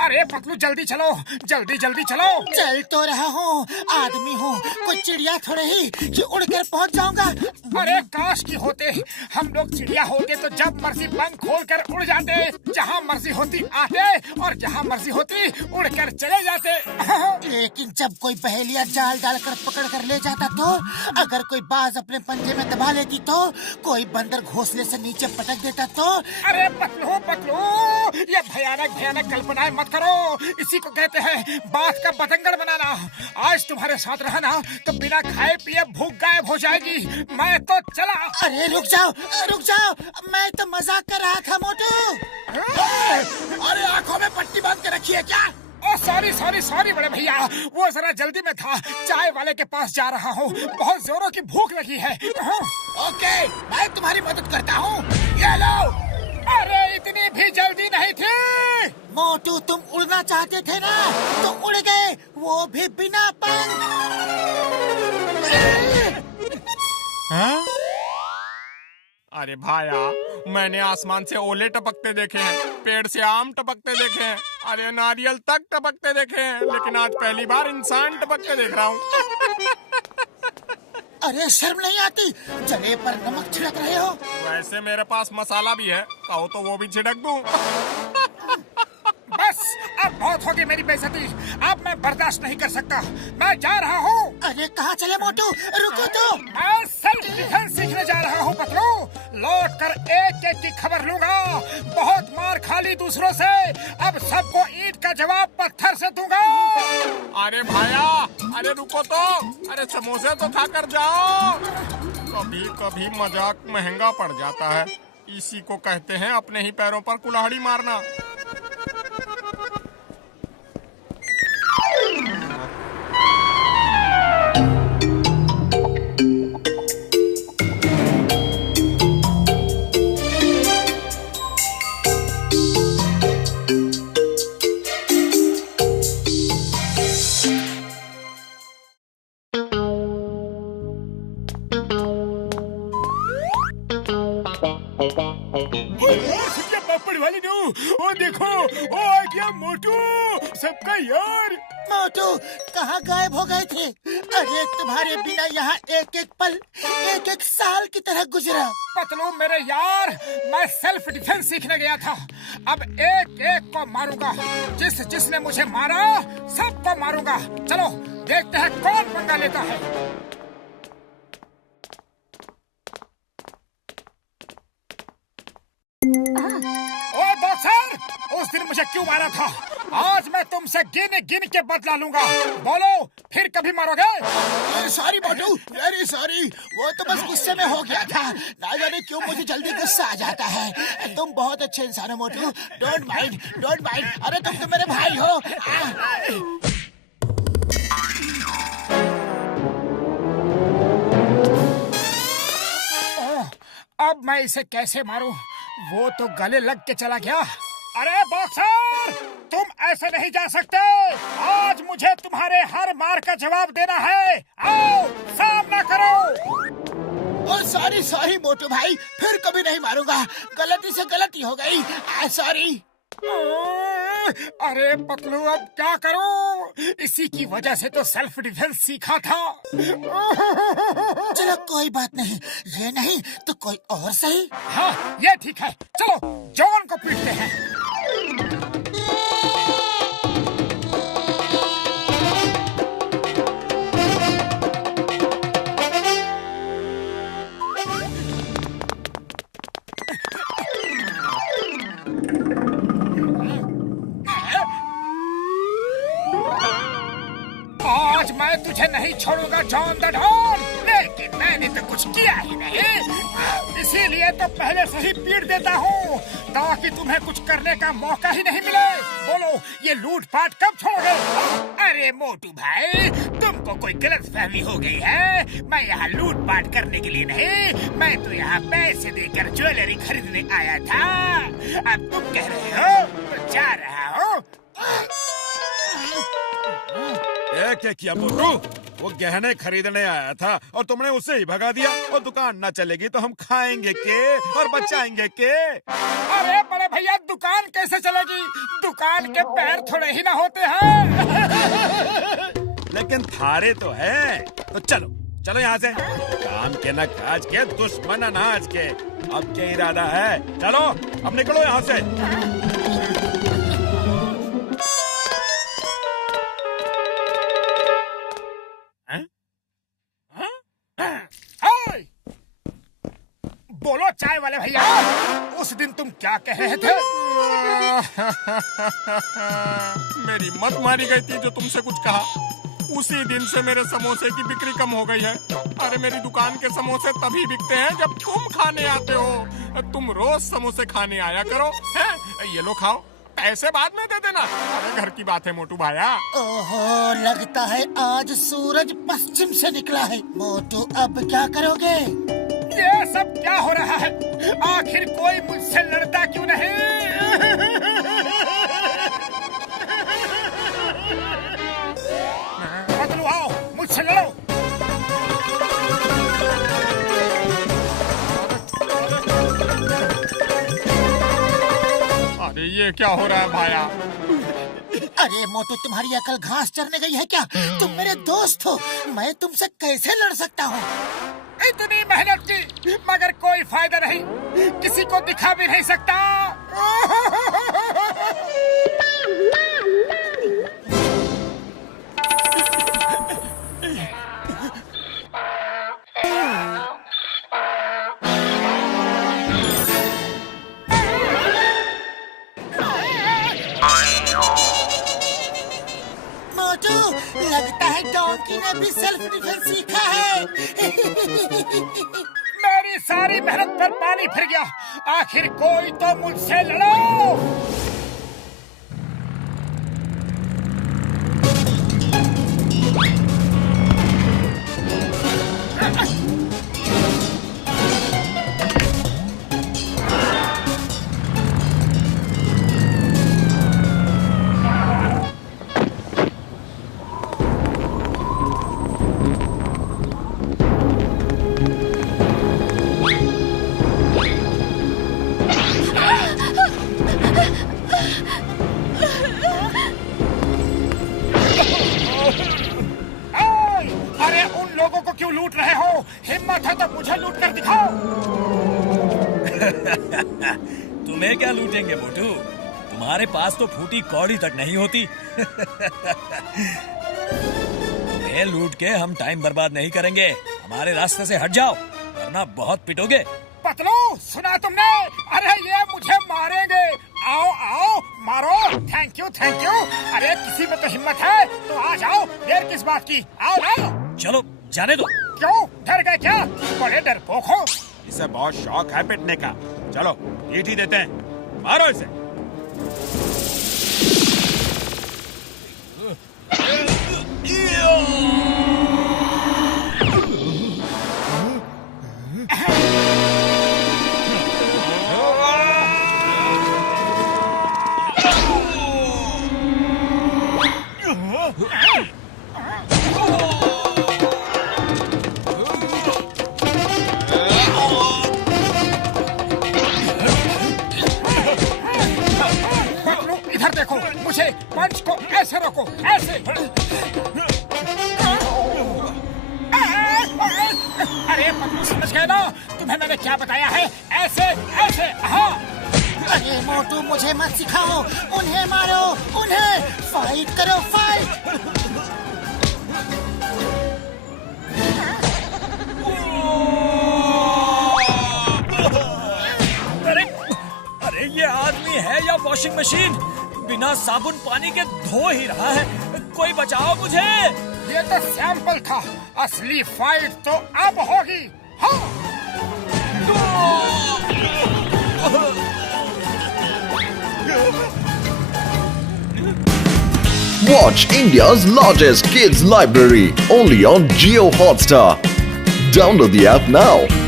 अरे पतलू जल्दी चलो, जल्दी जल्दी चलो। चल तो रहा हूँ, आदमी हूँ, कोई चिड़िया थोड़े ही कि उड़कर पहुँच जाऊंगा। अरे काश की होते हम लोग चिड़िया होते तो जब मर्जी पंख खोलकर उड़ जाते, जहाँ मर्जी होती आते और जहाँ मर्जी होती उड़कर चले जाते। लेकिन जब कोई पहेलियाँ जाल डालकर पकड़ कर ले जाता तो, अगर कोई बाज अपने पंजे में दबा लेती तो, कोई बंदर घोंसले से नीचे पटक देता तो। अरे पतलू पतलू, ये भयानक भयानक कल्पनाएं मत करो, इसी को कहते हैं बात का बतंगड़ बनाना। आज तुम्हारे साथ रहना तो बिना खाए पिए भूख गायब हो जाएगी। मैं तो चला। अरे रुक जाओ, रुक जाओ, मैं तो मजाक कर रहा था मोटू। अरे आंखों में पट्टी बांध के रखी है क्या? ओ सॉरी सॉरी सॉरी बड़े भैया, वो जरा जल्दी में था, चाय वाले के पास जा रहा हूँ, बहुत जोरों की भूख लगी है। ओके, मैं तुम्हारी मदद करता हूँ, ये लो। अरे इतनी भी जल्दी नहीं थी। मोटू तुम उड़ना चाहते थे ना, तो उड़ गए, वो भी बिना पंख। अरे भाया, मैंने आसमान से ओले टपकते देखे हैं, पेड़ से आम टपकते देखे हैं, अरे नारियल तक टपकते देखे हैं, लेकिन आज पहली बार इंसान टपकते देख रहा हूँ। अरे शर्म नहीं आती, जले पर नमक छिड़क रहे हो। वैसे मेरे पास मसाला भी है, कहो तो वो भी छिड़क दूं। बस अब बहुत होगी मेरी बेइज्जती, अब मैं बर्दाश्त नहीं कर सकता, मैं जा रहा हूँ। अरे कहाँ चले मोटू, रुको तो। मैं सेल्फ डिफेंस सीखने जा रहा हूँ पतलू, लौट कर एक एक की खबर लूंगा। बहुत मार खा ली दूसरों से, अब सबको ईंट का जवाब पत्थर से दूंगा। अरे भाया, अरे रुको तो, अरे समोसे तो खाकर जाओ। कभी कभी मजाक महंगा पड़ जाता है, इसी को कहते हैं अपने ही पैरों पर कुल्हाड़ी मारना। वाली ओ देखो, ओ आ गया मोटू, सबका यार। मोटू कहाँ गायब हो गए थे? अरे तुम्हारे बिना यहाँ एक एक पल एक एक साल की तरह गुजरा। पतलू मेरे यार, मैं सेल्फ डिफेंस सीखने गया था, अब एक एक को मारूंगा, जिसने मुझे मारा सबको मारूंगा। चलो देखते हैं कौन पंगा लेता है। ओए बॉक्सर, उस दिन मुझे क्यों मारा था? आज मैं तुमसे गिन गिन के बदला लूंगा, बोलो फिर कभी मारोगे? सॉरी मोटू, वेरी सॉरी, वो तो बस गुस्से में हो गया था, ना जाने क्यों मुझे जल्दी गुस्सा आ जाता है। तुम बहुत अच्छे इंसान हो मोटू, डोंट माइंड, डोंट माइंड। अरे तुम तो मेरे भाई हो। अब मैं इसे कैसे मारूं? वो तो गले लग के चला गया। अरे बॉक्सर, तुम ऐसे नहीं जा सकते, आज मुझे तुम्हारे हर मार का जवाब देना है। आओ सामना करो। ओ सॉरी सॉरी मोटू भाई, फिर कभी नहीं मारूंगा, गलती से गलती हो गई, सॉरी। अरे पतलू अब क्या करूं? इसी की वजह से तो सेल्फ डिफेंस सीखा था। चलो कोई बात नहीं, ये नहीं तो कोई और सही। हाँ ये ठीक है, चलो जॉन को पीटते हैं। आज मैं तुझे नहीं छोड़ूंगा जॉन द डॉन, लेकिन मैंने तो कुछ किया ही नहीं, इसीलिए तो पहले से ही पीट देता हूँ ताकि तुम्हें कुछ करने का मौका ही नहीं मिले। बोलो ये लूटपाट कब छोड़ोगे? अरे मोटू भाई, तुमको कोई गलतफहमी हो गई है। मैं यहाँ लूटपाट करने के लिए नहीं, मैं तो यहाँ पैसे देकर ज्वेलरी खरीदने आया था। अब तुम कह रहे हो तो जा रहा हूँ। क्या किया मोटू? वो गहने खरीदने आया था और तुमने उसे ही भगा दिया। और दुकान न चलेगी तो हम खाएंगे के और बचाएंगे के? अरे बड़े भैया, दुकान कैसे चलेगी? दुकान के पैर थोड़े ही ना होते हैं। लेकिन थारे तो है। तो चलो चलो यहाँ से। काम के न काज के, दुश्मन अनाज के। अब क्या इरादा है? चलो अब निकलो यहाँ से। बोलो चाय वाले भैया, उस दिन तुम क्या कह रहे थे? मेरी मत मारी गई थी जो तुमसे कुछ कहा। उसी दिन से मेरे समोसे की बिक्री कम हो गई है। अरे मेरी दुकान के समोसे तभी बिकते हैं जब तुम खाने आते हो। तुम रोज समोसे खाने आया करो। हैं? ये लो खाओ, पैसे बाद में दे देना। अरे घर की बात है मोटू भाया। ओहो, लगता है आज सूरज पश्चिम से निकला है। मोटू अब क्या करोगे? ये सब क्या हो रहा है? आखिर कोई मुझसे लड़ता क्यों नहीं? बदलू आओ, मुझसे लड़ो। अरे ये क्या हो रहा है भाया? अरे मोटू, तुम्हारी अकल घास चरने गई है क्या? तुम मेरे दोस्त हो, मैं तुमसे कैसे लड़ सकता हूँ? इतनी मेहनत की मगर कोई फायदा नहीं, किसी को दिखा भी नहीं सकता। मोटू, लगता है डोंकी ने भी सेल्फ डिफेंस सीखा है। मेरी सारी मेहनत पर पानी फिर गया। आखिर कोई तो मुझसे लड़ो। लूट रहे हो? हिम्मत है तो मुझे लूट कर दिखाओ। तुम्हें क्या लूटेंगे मोटू? तुम्हारे पास तो फूटी कौड़ी तक नहीं होती। तुम्हें लूट के हम टाइम बर्बाद नहीं करेंगे। हमारे रास्ते से हट जाओ वरना बहुत पिटोगे। पतलू, सुना तुमने? अरे ये मुझे मारेंगे। आओ आओ मारो। Thank you thank you. अरे किसी में तो हिम्मत है तो आ जाओ, देर किस बात की? आओ आओ। चलो जाने दो। क्यों, डर गए क्या? बड़े डरपोक हो। इसे बहुत शौक है पिटने का। चलो ईंट ही देते हैं, मारो इसे। इधर देखो, मुझे पंच को ऐसे रोको, ऐसे। अरे पतलू, समझ गए ना? तुम्हें मैंने क्या बताया है? ऐसे ऐसे। हाँ। अरे मोटू, मुझे मत सिखाओ। उन्हें मारो, उन्हें। फाइट करो, फाइट। अरे ये आदमी है या वॉशिंग मशीन? बिना साबुन पानी के धो ही रहा है। कोई बचाओ मुझे। ये तो सैंपल था, असली फाइट तो अब होगी। हाँ। Watch India's largest kids library only on Jio Hotstar. Download the app now.